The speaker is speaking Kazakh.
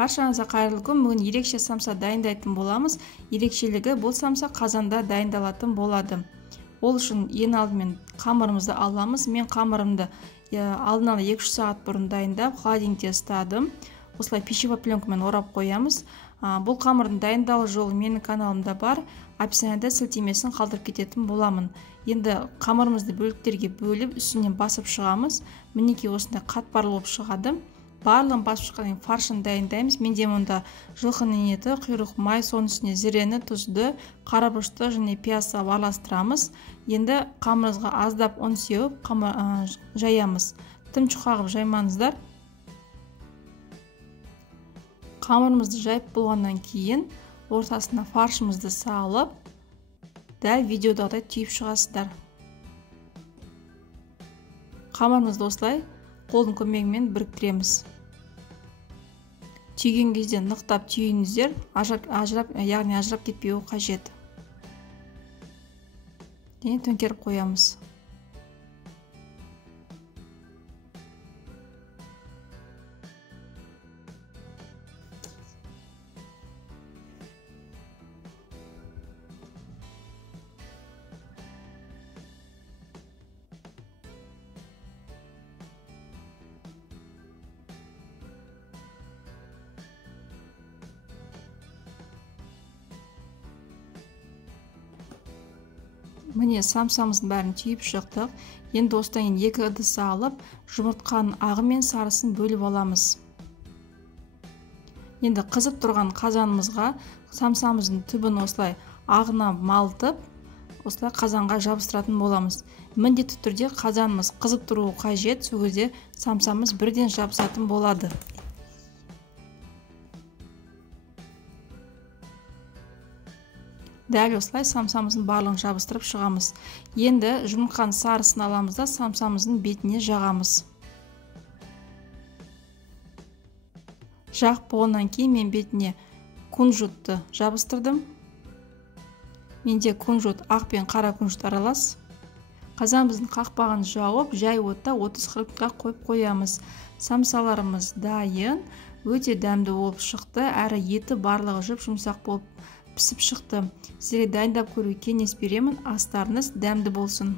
Баршаңызға қайырлы күн. Бүгін ерекше самса дайындайтын боламыз. Ерекшелігі бұл самса қазанда дайындалатын болады. Ол үшін ең алдымен қамырымызды аламыз. Мен қамырымды алдын ала 2-3 сағат бұрын дайындап, холодильникте ұстадым. Осылай пищевой пленкамен орап қоямыз. Бұл қамырдың дайындалу жолы менің каналымда бар. Описаниеда сілтемесін қалдырып кететін боламын. Енді қамырымызды бөліктерге бөліп, үстінен басып шығамыз. Мінекей осындай қатпарлы болып шығады. Барлығын басып шыққаннан кейін фаршын дайындаймыз. Менде мұнда жылқының еті, құйрық май, соның үстіне зірені, тұзды, қарабұшты және пияз араластырамыз. Енді қамырымызға аздап ұн сеуіп жаямыз. Тым жұқа қылып жаймаңыздар. Қамырымызды жайып болғаннан кейін ортасына фаршымызды салып, дәл видеодағыдай түйіп шығасыздар. Қамырымызды осылай қолдың көмегімен біріктіреміз. Түйген кезде нықтап түйіңіздер, яғни ажырап кетпеуі қажет. Және төңкеріп қоямыз. Міне самсамыздың бәрін түйіп шықтық. Енді осыдан кейін 2 ыдыс алып, жұмыртқаның ағы мен сарысын бөліп аламыз. Енді қызып тұрған қазанымызға самсамыздың түбін осылай ағына малтып, осылай қазанға жабыстыратын боламыз. Міндетті түрде қазанымыз қызып тұруы қажет, сол кезде самсамыз бірден жабысатын болады. Дәл осылай самсамыздың барлығын жабыстырып шығамыз. Енді жұмыртқаның сарысын аламыз да самсамыздың бетіне жағамыз. Жағып болғаннан кейін мен бетіне кунжутты жабыстырдым. Менде кунжут ақ пен қара кунжут аралас. Қазанымыздың қақпағын жауып, жай отта 30-40-қа қойып қоямыз. Самсаларымыз дайын, өте дәмді болып шықты, әрі еті барлығы жұп-жұмсақ болып пісіп шықты. Сіздерге дайындап көруге кеңес беремін. Астарыңыз дәмді болсын.